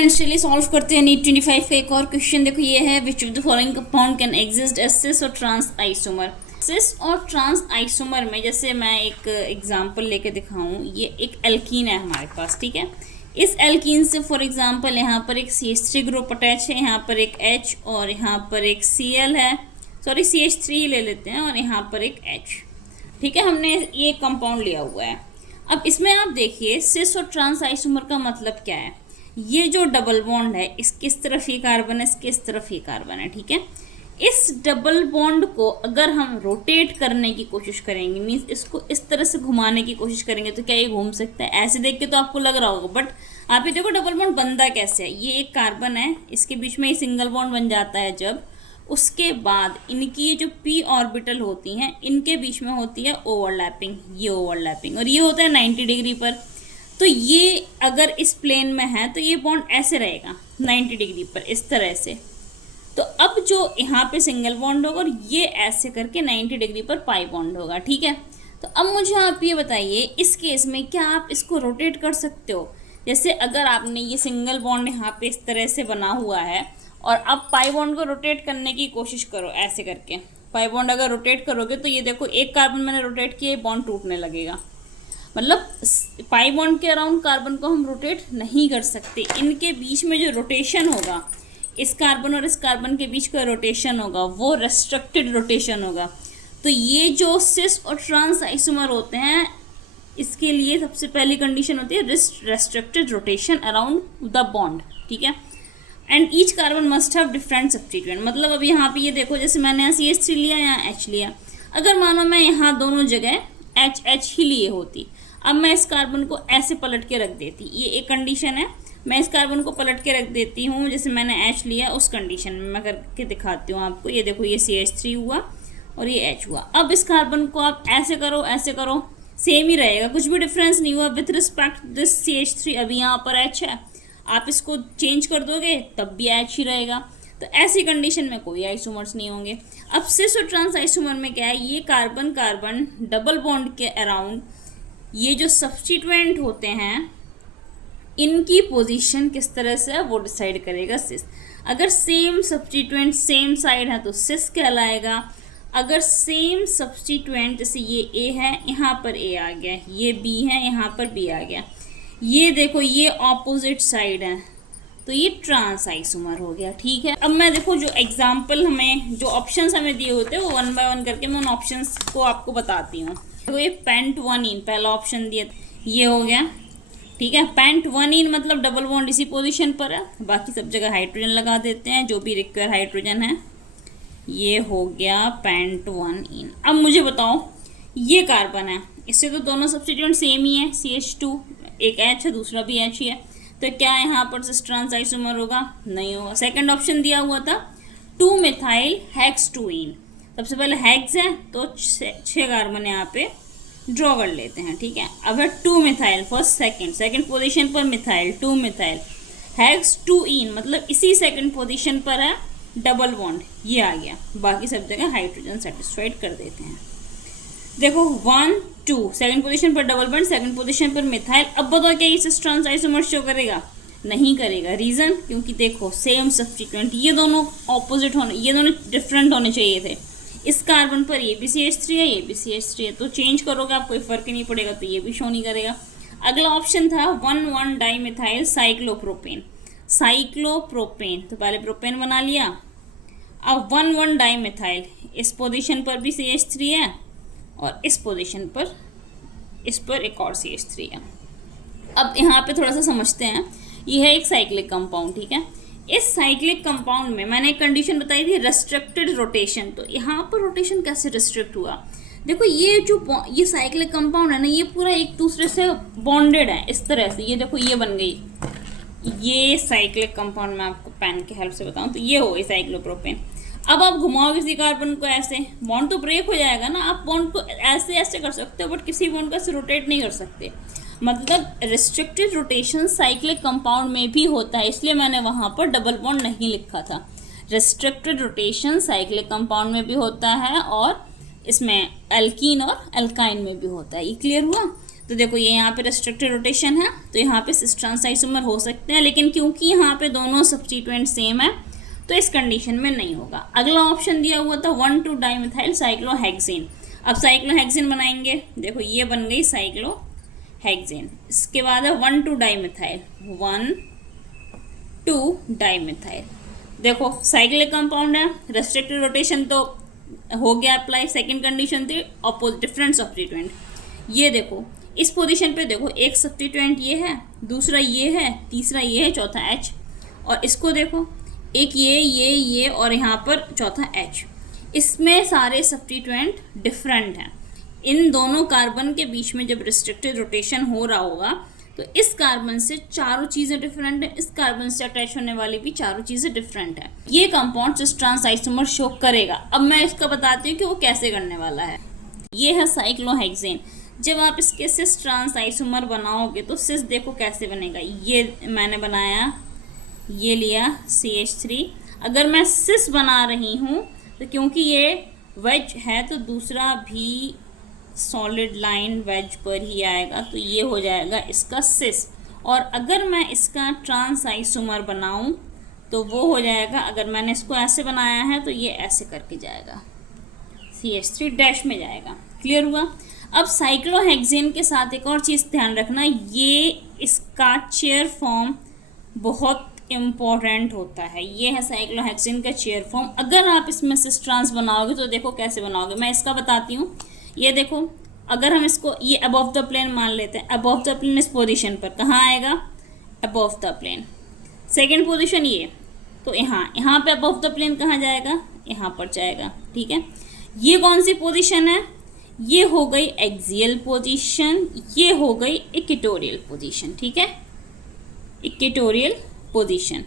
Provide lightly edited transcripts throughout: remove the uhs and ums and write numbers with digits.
Friends चलिए solve करते हैं नीट 25 का एक और क्वेश्चन। देखो ये है, which of the following compound can exist as cis और ट्रांस आइसोमर। सिस और ट्रांस आइसोमर में जैसे मैं एक एग्जांपल लेके दिखाऊं, ये एक एल्कीन है हमारे पास, ठीक है। इस एल्कीन से फॉर एग्जांपल यहाँ पर एक CH3 ग्रुप अटैच है, यहाँ पर एक H और यहाँ पर एक Cl है, सॉरी CH3 ले लेते हैं और यहाँ पर एक H, ठीक है। हमने ये कंपाउंड लिया हुआ है। अब इसमें आप देखिए सिस और ट्रांस आइसोमर का मतलब क्या है। ये जो डबल बॉन्ड है, इसकी इस तरफ ये कार्बन है, इसके इस तरफ ये कार्बन है, ठीक है। इस डबल बॉन्ड को अगर हम रोटेट करने की कोशिश करेंगे, मीन्स इसको इस तरह से घुमाने की कोशिश करेंगे, तो क्या ये घूम सकता है? ऐसे देख के तो आपको लग रहा होगा, बट आप ये देखो डबल बॉन्ड बनता कैसे है। ये एक कार्बन है, इसके बीच में ये सिंगल बॉन्ड बन जाता है जब, उसके बाद इनकी ये जो p ऑर्बिटल होती हैं, इनके बीच में होती है ओवरलैपिंग, ये ओवरलैपिंग, और ये होता है 90 डिग्री पर। तो ये अगर इस प्लेन में है तो ये बॉन्ड ऐसे रहेगा 90 डिग्री पर, इस तरह से। तो अब जो यहाँ पे सिंगल बॉन्ड होगा और ये ऐसे करके 90 डिग्री पर पाई बॉन्ड होगा, ठीक है। तो अब मुझे आप ये बताइए, इस केस में क्या आप इसको रोटेट कर सकते हो? जैसे अगर आपने ये सिंगल बॉन्ड यहाँ पे इस तरह से बना हुआ है और अब पाई बॉन्ड को रोटेट करने की कोशिश करो, ऐसे करके पाई बॉन्ड अगर रोटेट करोगे तो ये देखो एक कार्बन मैंने रोटेट किया, बॉन्ड टूटने लगेगा। मतलब पाई बॉन्ड के अराउंड कार्बन को हम रोटेट नहीं कर सकते। इनके बीच में जो रोटेशन होगा, इस कार्बन और इस कार्बन के बीच का रोटेशन होगा, वो रेस्ट्रिक्टेड रोटेशन होगा। तो ये जो सिस और ट्रांस आइसोमर होते हैं, इसके लिए सबसे पहली कंडीशन होती है restricted rotation around the bond, ठीक है। And each carbon must have different substituent. मतलब अब यहाँ पे ये देखो, जैसे मैंने यहाँ CH3 लिया, यहाँ H लिया। अगर मानो मैं यहाँ दोनों जगह H ही लिए होती, अब मैं इस कार्बन को ऐसे पलट के रख देती, ये एक कंडीशन है। मैं इस कार्बन को पलट के रख देती हूँ, जैसे मैंने H लिया, उस कंडीशन में मैं करके दिखाती हूँ आपको। ये देखो, ये CH3 हुआ और ये H हुआ। अब इस कार्बन को आप ऐसे करो, ऐसे करो, सेम ही रहेगा, कुछ भी डिफरेंस नहीं हुआ विथ रिस्पेक्ट दिस CH3। अभी यहाँ पर H है, आप इसको चेंज कर दोगे तब भी H ही रहेगा। तो ऐसी कंडीशन में कोई आइसोमर्स नहीं होंगे। अब सिस और ट्रांस आइसोमर में क्या है, ये कार्बन कार्बन डबल बॉन्ड के अराउंड ये जो सब्स्टिट्यूएंट होते हैं, इनकी पोजीशन किस तरह से है वो डिसाइड करेगा सिस। अगर सेम सब्स्टिट्यूएंट सेम साइड है तो सिस कहलाएगा। अगर सेम सब्स्टिट्यूएंट, जैसे ये A है, यहाँ पर A आ गया, ये B है, यहाँ पर B आ गया, ये देखो ये ऑपोजिट साइड है, तो ये ट्रांस आइसोमर हो गया, ठीक है। अब मैं देखो जो एग्जाम्पल हमें, जो ऑप्शंस हमें दिए होते हैं, वो 1 बाय 1 करके मैं उन ऑप्शंस को आपको बताती हूँ। तो ये पेंट-1-इन पहला ऑप्शन दिया, ये हो गया, ठीक है। पेंट-1-इन मतलब डबल बॉन्ड इसी पोजीशन पर है, बाकी सब जगह हाइड्रोजन लगा देते हैं, जो भी रिक्वायर हाइड्रोजन है। ये हो गया पेंट-1-इन। अब मुझे बताओ, ये कार्बन है, इससे तो दोनों सब्स्टिट्यूएंट सेम ही है, CH2, एक H है, दूसरा भी H ही है, तो क्या यहाँ पर सिस ट्रांस आइसोमर होगा? नहीं होगा। सेकंड ऑप्शन दिया हुआ था 2-मिथाइल हेक्स-2-इन। सबसे पहले हेक्स है तो 6 कार्बन यहाँ पे ड्रॉ कर लेते हैं, ठीक है। अब है 2-मिथाइल, फर्स्ट सेकंड पोजीशन पर मिथाइल, 2-मिथाइल हेक्स-2-इन, मतलब इसी सेकंड पोजीशन पर है डबल बॉन्ड, ये आ गया। बाकी सब जगह हाइड्रोजन सेटिस्फाइड कर देते हैं। देखो 1-2 सेकंड पोजीशन पर डबल बॉन्ड, सेकंड पोजीशन पर मिथाइल। अब बताओ क्या ये सिस ट्रांस आइसोमर शो करेगा? नहीं करेगा। रीज़न, क्योंकि देखो सेम सब्स्टिट्यूएंट, ये दोनों ऑपोजिट होने, ये दोनों डिफरेंट होने चाहिए थे। इस कार्बन पर ये भी CH3 है, ये भी CH3 है, तो चेंज करोगे आप, कोई फर्क ही नहीं पड़ेगा, तो ये भी शो नहीं करेगा। अगला ऑप्शन था 1,1-डाइमिथाइल साइक्लोप्रोपेन। साइक्लोप्रोपेन, तो पहले प्रोपेन बना लिया, अब 1,1-डाइमिथाइल, इस पोजीशन पर भी CH3 है और इस पोजीशन पर, इस पर एक और CH3 है। अब यहाँ पे थोड़ा सा समझते हैं, ये है एक साइक्लिक कंपाउंड, ठीक है। इस साइक्लिक कंपाउंड में मैंने एक कंडीशन बताई थी, रेस्ट्रिक्टेड रोटेशन। तो यहाँ पर रोटेशन कैसे रिस्ट्रिक्ट हुआ? देखो ये जो ये साइक्लिक कंपाउंड है ना, ये पूरा एक दूसरे से बॉन्डेड है इस तरह से। ये देखो ये बन गई, ये साइक्लिक कंपाउंड, मैं आपको पेन की हेल्प से बताऊँ तो ये हो गई साइक्लोप्रोपेन। अब आप घुमाओ किसी कार्बन को ऐसे, बॉन्ड तो ब्रेक हो जाएगा ना। आप बॉन्ड को ऐसे ऐसे कर सकते हो, बट किसी बॉन्ड को ऐसे रोटेट नहीं कर सकते। मतलब रिस्ट्रिक्टेड रोटेशन साइक्लिक कंपाउंड में भी होता है, इसलिए मैंने वहाँ पर डबल बॉन्ड नहीं लिखा था। रिस्ट्रिक्टेड रोटेशन साइक्लिक कंपाउंड में भी होता है और इसमें एल्कीन और एल्काइन में भी होता है। ये क्लियर हुआ? तो देखो ये यहाँ पे रेस्ट्रिक्टेड रोटेशन है, तो यहाँ पे सिस ट्रांस आइसोमर हो सकते हैं, लेकिन क्योंकि यहाँ पे दोनों सब्स्टिट्यूएंट सेम है तो इस कंडीशन में नहीं होगा। अगला ऑप्शन दिया हुआ था 1,2 डाइमिथाइल साइक्लोहेक्सेन। अब साइक्लोहेक्सेन बनाएंगे, देखो ये बन गई साइक्लोहेक्सेन। इसके बाद है 1,2 डाइमिथाइल, 1,2 डाइमिथाइल। देखो साइक्लिक कंपाउंड है, रेस्ट्रिक्टेड रोटेशन तो हो गया अप्लाई। सेकेंड कंडीशन थी अपोजिट डिफरेंट सब्स्टिट्यूएंट। ये देखो इस पोजीशन पे देखो, एक सब्स्टिट्यूएंट ये है, दूसरा ये है, तीसरा ये है, चौथा H। और इसको देखो, एक ये और यहाँ पर चौथा H। इसमें सारे सब्स्टिट्यूएंट डिफरेंट हैं। इन दोनों कार्बन के बीच में जब रिस्ट्रिक्टेड रोटेशन हो रहा होगा तो इस कार्बन से चारों चीज़ें डिफरेंट हैं, इस कार्बन से अटैच होने वाली भी चारों चीज़ें डिफरेंट हैं। ये compound cis trans isomer show करेगा। अब मैं इसका बताती हूँ कि वो कैसे करने वाला है। ये है साइक्लोहेक्सेन। जब आप इसके सिस ट्रांस आइसोमर बनाओगे तो सिस देखो कैसे बनेगा। ये मैंने बनाया, ये लिया CH3। अगर मैं सिस बना रही हूँ तो क्योंकि ये वेज है तो दूसरा भी सॉलिड लाइन वेज पर ही आएगा, तो ये हो जाएगा इसका सिस। और अगर मैं इसका ट्रांस आइसोमर बनाऊँ तो वो हो जाएगा, अगर मैंने इसको ऐसे बनाया है तो ये ऐसे करके जाएगा, CH3 डैश में जाएगा। क्लियर हुआ। अब साइक्लोहेक्सेन के साथ एक और चीज़ ध्यान रखना, ये इसका चेयर फॉर्म बहुत इम्पॉर्टेंट होता है। ये है साइक्लोहेक्सेन का चेयर फॉर्म। अगर आप इसमें सिस ट्रांस बनाओगे तो देखो कैसे बनाओगे, मैं इसका बताती हूँ। ये देखो, अगर हम इसको ये अबव द प्लेन मान लेते हैं, अबव द प्लेन इस पोजीशन पर कहाँ आएगा, above the plane. Second position ये, तो यहाँ पे अबव द प्लेन कहाँ जाएगा, यहाँ पर जाएगा। ठीक है, ये कौन सी पोजीशन है, ये हो गई एक्सियल पोजीशन, ये हो गई इक्वेटोरियल पोजीशन। ठीक है, इक्वेटोरियल पोजीशन।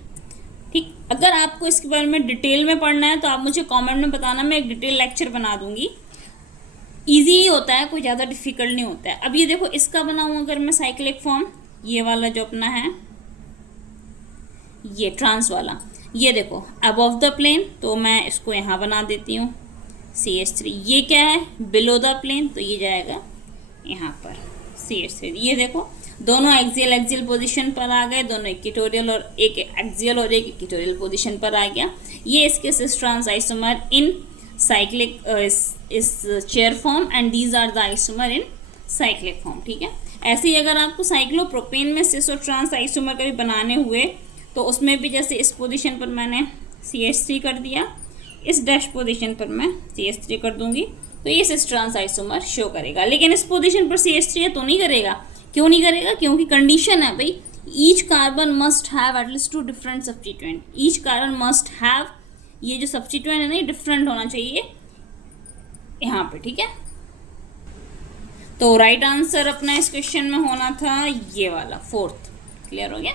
ठीक, अगर आपको इसके बारे में डिटेल में पढ़ना है तो आप मुझे कमेंट में बताना, मैं एक डिटेल लेक्चर बना दूंगी। इजी ही होता है, कोई ज़्यादा डिफिकल्ट नहीं होता है। अब ये देखो इसका बनाऊँ अगर मैं साइक्लिक फॉर्म, ये वाला जो अपना है, ये ट्रांस वाला, ये देखो अबव द प्लेन, तो मैं इसको यहाँ बना देती हूँ CH3। ये क्या है, बिलो द प्लेन, तो ये जाएगा यहाँ पर CH3। ये देखो दोनों एक्सियल पोजीशन पर आ गए, दोनों इक्वेटोरियल, और एक एक्सियल और एक इक्वेटोरियल पोजीशन पर आ गया। ये इसके cis trans isomer in cyclic इस chair form and these are the isomer in cyclic form. ठीक है, ऐसे ही अगर आपको साइक्लोप्रोपेन में सिस और ट्रांस आइसोमर कभी बनाने हुए तो उसमें भी जैसे इस पोजीशन पर मैंने CH3 कर दिया, इस डैश पोजीशन पर मैं CH3 कर दूंगी, तो ये सिस ट्रांस आइसोमर शो करेगा। लेकिन इस पोजीशन पर CH3 है तो नहीं करेगा। क्यों नहीं करेगा, क्योंकि कंडीशन है भाई, each carbon must have at least 2 different substituent. Each carbon must have, ये जो सब्स्टिट्यूएंट है ना, ये डिफरेंट होना चाहिए यहाँ पे। ठीक है, तो राइट आंसर अपना इस क्वेश्चन में होना था ये वाला 4th। क्लियर हो गया।